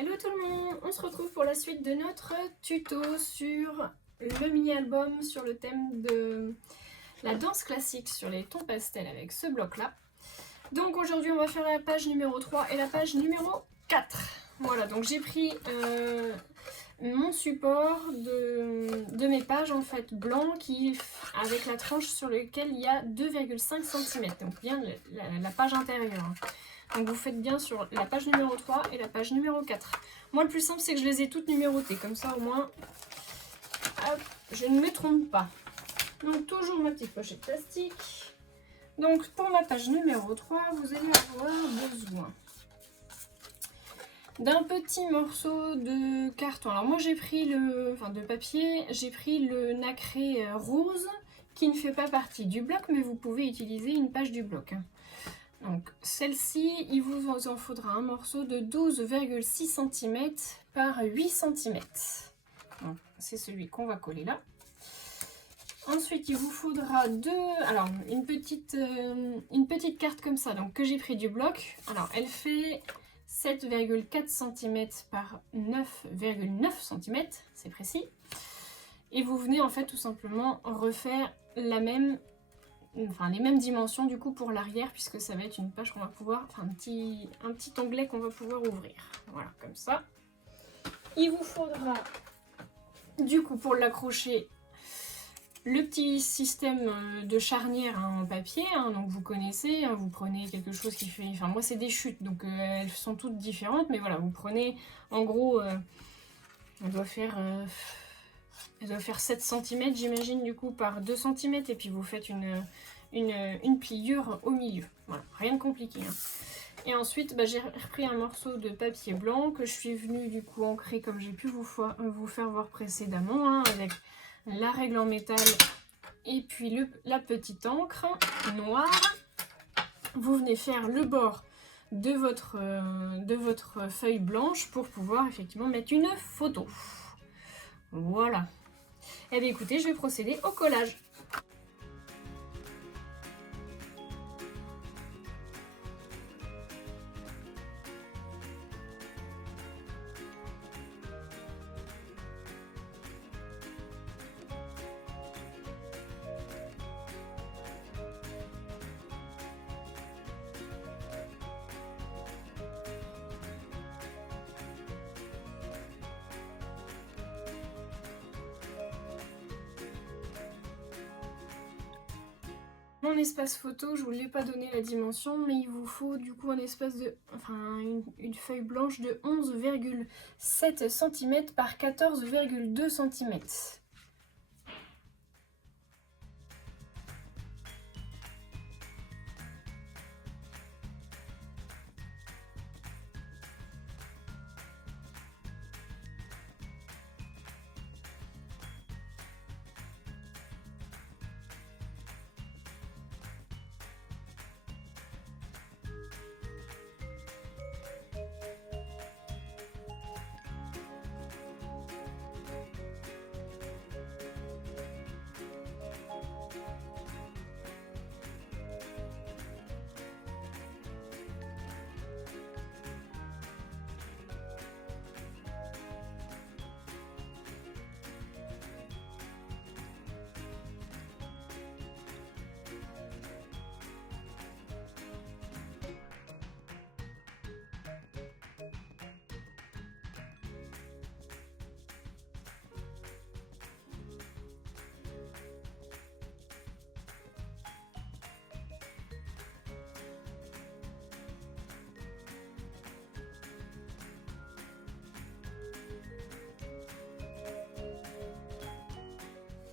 Hello tout le monde, on se retrouve pour la suite de notre tuto sur le mini-album sur le thème de la danse classique sur les tons pastels avec ce bloc là. Donc aujourd'hui on va faire la page numéro 3 et la page numéro 4. Voilà, donc j'ai pris mon support de mes pages en fait blanc avec la tranche sur laquelle il y a 2,5 cm, donc bien la page intérieure. Donc vous faites bien sur la page numéro 3 et la page numéro 4. Moi le plus simple c'est que je les ai toutes numérotées, comme ça au moins hop, je ne me trompe pas. Donc toujours ma petite pochette plastique. Donc pour ma page numéro 3, vous allez avoir besoin d'un petit morceau de carton. Alors moi j'ai pris de papier, j'ai pris le nacré rose qui ne fait pas partie du bloc, mais vous pouvez utiliser une page du bloc. Donc celle-ci, il vous en faudra un morceau de 12,6 cm par 8 cm. C'est celui qu'on va coller là. Ensuite, il vous faudra une petite carte comme ça, donc que j'ai pris du bloc. Alors, elle fait 7,4 cm par 9,9 cm, c'est précis. Et vous venez en fait tout simplement refaire les mêmes dimensions du coup pour l'arrière, puisque ça va être une page qu'on va pouvoir, un petit onglet qu'on va pouvoir ouvrir. Voilà, comme ça. Il vous faudra du coup pour l'accrocher le petit système de charnière en papier, donc vous connaissez, vous prenez quelque chose qui fait, moi c'est des chutes, donc elles sont toutes différentes, mais voilà, vous prenez en gros, elle doit faire 7 cm j'imagine du coup par 2 cm, et puis vous faites une pliure au milieu, voilà, rien de compliqué. Et ensuite j'ai repris un morceau de papier blanc que je suis venue du coup ancrer comme j'ai pu vous faire voir précédemment, avec la règle en métal et puis la petite encre noire. Vous venez faire le bord de votre feuille blanche pour pouvoir effectivement mettre une photo. Voilà. Et bien écoutez, je vais procéder au collage. Mon espace photo, je ne vous l'ai pas donné la dimension, mais il vous faut du coup une feuille blanche de 11,7 cm par 14,2 cm.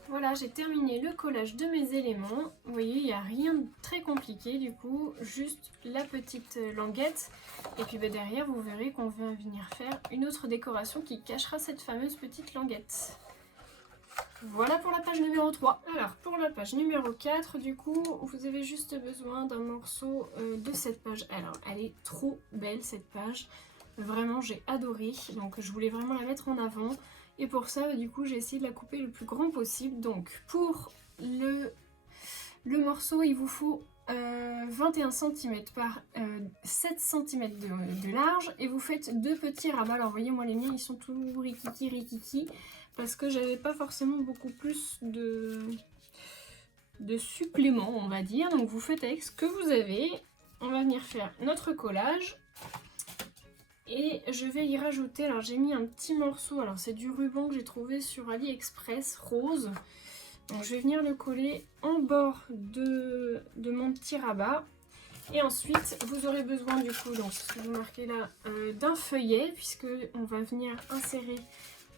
Voilà, j'ai terminé le collage de mes éléments. Vous voyez, il n'y a rien de très compliqué du coup, juste la petite languette. Et puis derrière, vous verrez qu'on va venir faire une autre décoration qui cachera cette fameuse petite languette. Voilà pour la page numéro 3. Alors, pour la page numéro 4, du coup, vous avez juste besoin d'un morceau de cette page. Alors, elle est trop belle cette page. Vraiment, j'ai adoré. Donc, je voulais vraiment la mettre en avant. Et pour ça, du coup, j'ai essayé de la couper le plus grand possible. Donc, pour le morceau, il vous faut 21 cm par 7 cm de large et vous faites 2 petits rabats. Alors vous voyez, moi les miens ils sont tout rikiki parce que j'avais pas forcément beaucoup plus de suppléments, on va dire. Donc vous faites avec ce que vous avez. On va venir faire notre collage et je vais y rajouter, alors j'ai mis un petit morceau, alors c'est du ruban que j'ai trouvé sur AliExpress rose. Donc je vais venir le coller en bord de mon petit rabat. Et ensuite vous aurez besoin du coup, donc ce que vous marquez là, d'un feuillet, puisque on va venir insérer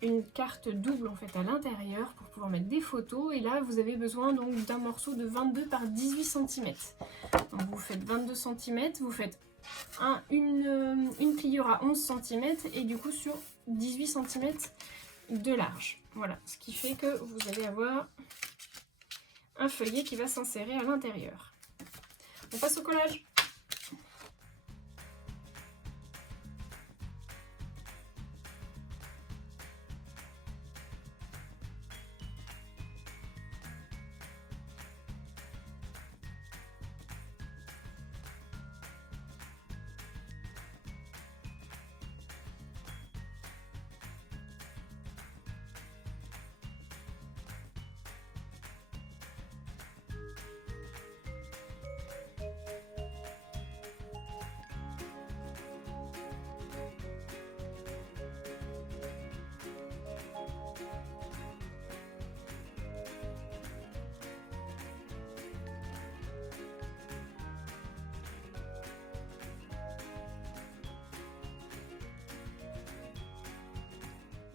une carte double en fait à l'intérieur pour pouvoir mettre des photos. Et là vous avez besoin donc d'un morceau de 22 par 18 cm. Donc vous faites 22 cm, vous faites une pliure à 11 cm et du coup sur 18 cm de large. Voilà, ce qui fait que vous allez avoir un feuillet qui va s'insérer à l'intérieur. On passe au collage.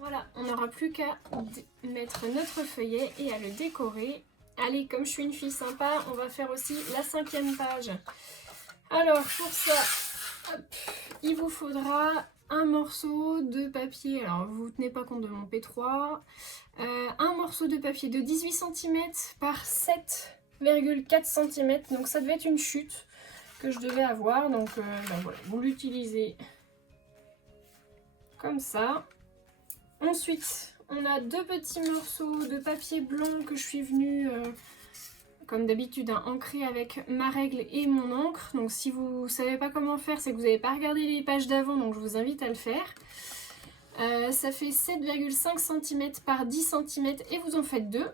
Voilà, on n'aura plus qu'à mettre notre feuillet et à le décorer. Allez, comme je suis une fille sympa, on va faire aussi la 5e page. Alors, pour ça, hop, il vous faudra un morceau de papier. Alors, vous ne tenez pas compte de mon P3. Un morceau de papier de 18 cm par 7,4 cm. Donc, ça devait être une chute que je devais avoir. Donc, ben voilà, vous l'utilisez comme ça. Ensuite, on a 2 petits morceaux de papier blanc que je suis venue, comme d'habitude, ancrer avec ma règle et mon encre. Donc si vous ne savez pas comment faire, c'est que vous n'avez pas regardé les pages d'avant, donc je vous invite à le faire. Ça fait 7,5 cm par 10 cm et vous en faites 2.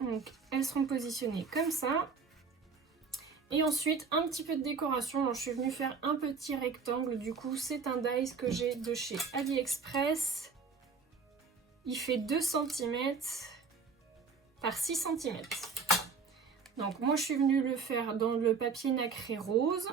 Donc elles seront positionnées comme ça. Et ensuite, un petit peu de décoration. Alors, je suis venue faire un petit rectangle. Du coup, c'est un dies que j'ai de chez AliExpress. Il fait 2 cm par 6 cm. Donc moi je suis venue le faire dans le papier nacré rose.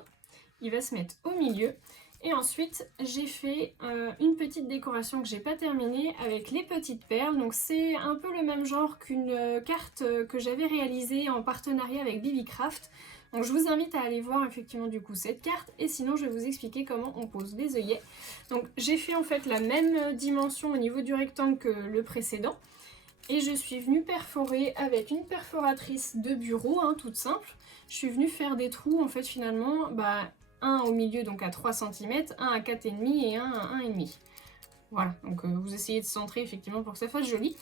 Il va se mettre au milieu. Et ensuite j'ai fait une petite décoration que j'ai pas terminée avec les petites perles. Donc c'est un peu le même genre qu'une carte que j'avais réalisée en partenariat avec Bibicraft. Donc je vous invite à aller voir effectivement du coup cette carte et sinon je vais vous expliquer comment on pose des œillets. Donc j'ai fait en fait la même dimension au niveau du rectangle que le précédent et je suis venue perforer avec une perforatrice de bureau, toute simple. Je suis venue faire des trous en fait finalement, un au milieu donc à 3 cm, un à 4,5 et un à 1,5. Voilà, donc vous essayez de centrer effectivement pour que ça fasse joli.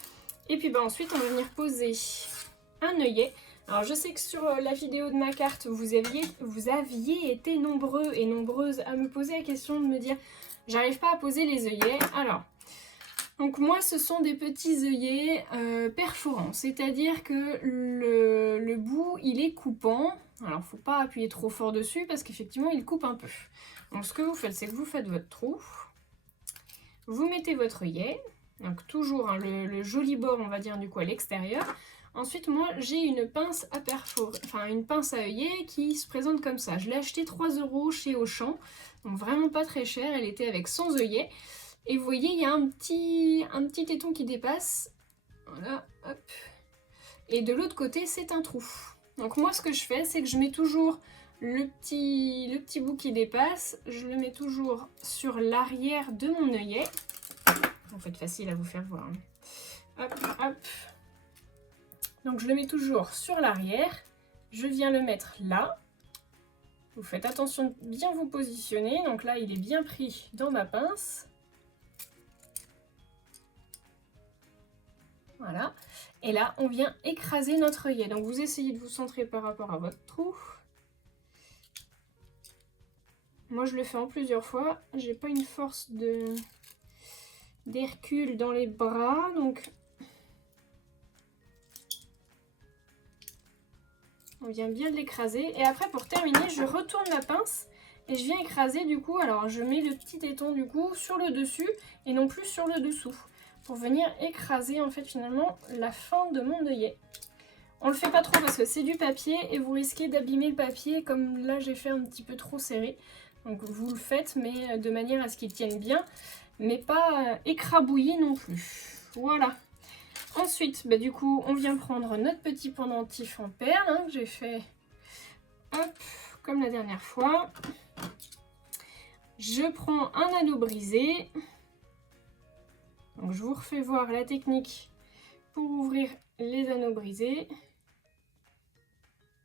Et puis ensuite on va venir poser un œillet. Alors je sais que sur la vidéo de ma carte, vous aviez été nombreux et nombreuses à me poser la question de me dire j'arrive pas à poser les œillets. Alors, donc moi ce sont des petits œillets perforants, c'est-à-dire que le bout il est coupant. Alors faut pas appuyer trop fort dessus parce qu'effectivement il coupe un peu. Donc ce que vous faites, c'est que vous faites votre trou, vous mettez votre œillet, donc toujours le joli bord on va dire du coup à l'extérieur. Ensuite, moi, j'ai une pince à perforer, enfin une pince à œillet qui se présente comme ça. Je l'ai acheté 3 € chez Auchan, donc vraiment pas très cher. Elle était avec 100 œillets. Et vous voyez, il y a un petit téton qui dépasse. Voilà, hop. Et de l'autre côté, c'est un trou. Donc moi, ce que je fais, c'est que je mets toujours le petit bout qui dépasse. Je le mets toujours sur l'arrière de mon œillet. En fait, facile à vous faire voir. Hop, hop. Donc je le mets toujours sur l'arrière, je viens le mettre là. Vous faites attention de bien vous positionner, donc là il est bien pris dans ma pince. Voilà, et là on vient écraser notre œillet. Donc vous essayez de vous centrer par rapport à votre trou. Moi je le fais en plusieurs fois, j'ai pas une force d'Hercule dans les bras, donc on vient bien de l'écraser. Et après pour terminer, je retourne la pince et je viens écraser du coup. Alors je mets le petit téton du coup sur le dessus et non plus sur le dessous, pour venir écraser en fait finalement la fin de mon œillet. On le fait pas trop parce que c'est du papier et vous risquez d'abîmer le papier, comme là j'ai fait un petit peu trop serré. Donc vous le faites mais de manière à ce qu'il tienne bien, mais pas écrabouillé non plus. Voilà. Ensuite, bah, du coup, on vient prendre notre petit pendentif en perles, hein, que j'ai fait hop, comme la dernière fois. Je prends un anneau brisé. Donc je vous refais voir la technique pour ouvrir les anneaux brisés.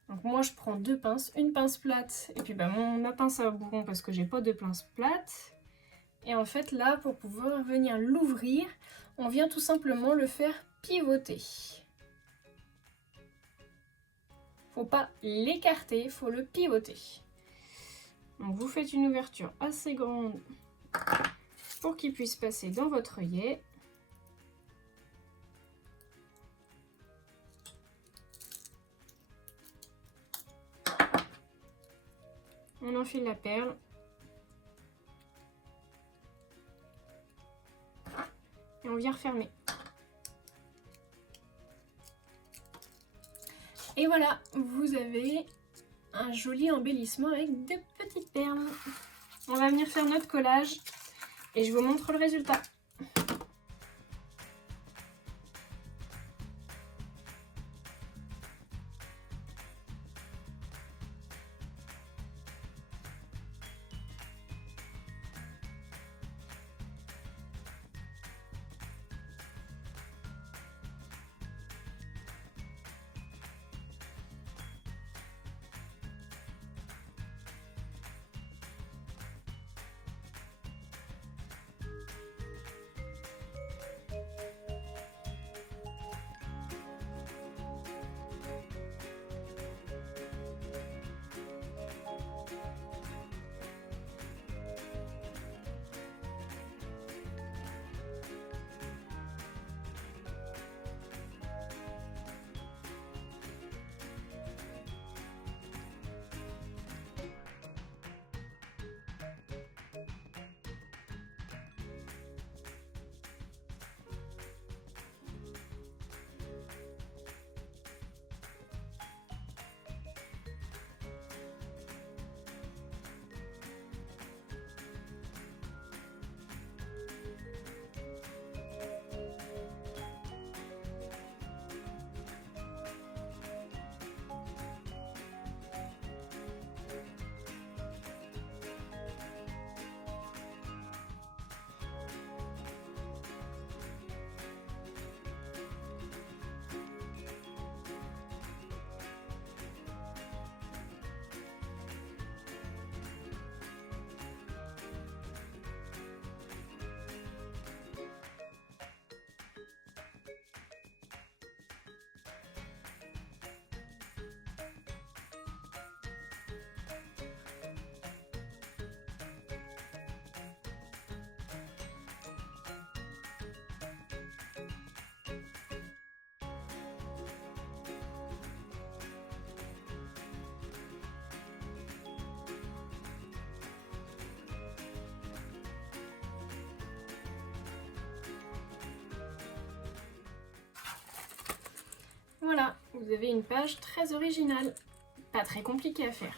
Donc moi je prends deux pinces, une pince plate et puis bah, ma pince à bourron parce que j'ai pas de pince plate. Et en fait là, pour pouvoir venir l'ouvrir, on vient tout simplement le faire pivoter. Faut pas l'écarter, faut le pivoter. Donc vous faites une ouverture assez grande pour qu'il puisse passer dans votre œillet. On enfile la perle. Et on vient refermer. Et voilà, vous avez un joli embellissement avec de petites perles. On va venir faire notre collage et je vous montre le résultat. Voilà, vous avez une page très originale, pas très compliquée à faire.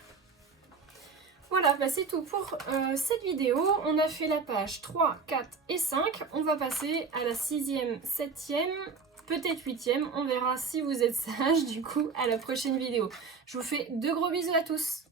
Voilà, bah c'est tout pour cette vidéo. On a fait la page 3, 4 et 5. On va passer à la 6e, 7e, peut-être 8e. On verra si vous êtes sage du coup à la prochaine vidéo. Je vous fais de gros bisous à tous.